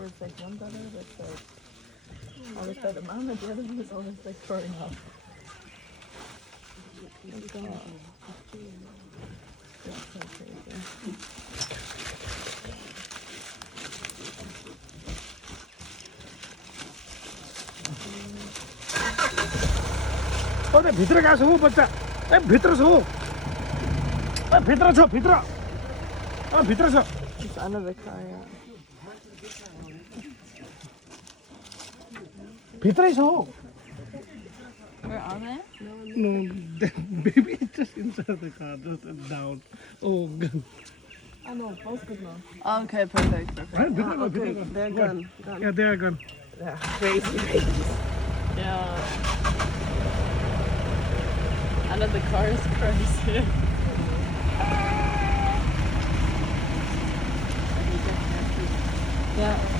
where it's like one brother that's like always by the mom, and the other one is always like growing up. Oh god. That's so crazy. अरे भित्र गएको छ हो बच्चा ए भित्र छ हो ए भित्र छ भित्र अ भित्र छ It's under the car, yeah. भित्रै छ हो Where are they? No, baby is just inside the car, just down. Oh, God. Oh no, both good now. Okay, perfect, perfect. Right? भित्र गयो, Okay, भित्र गयो. they're Good. gone. Gone. Yeah, they are gone. Yeah, crazy babies. Yeah. Under the car is crazy. Yeah.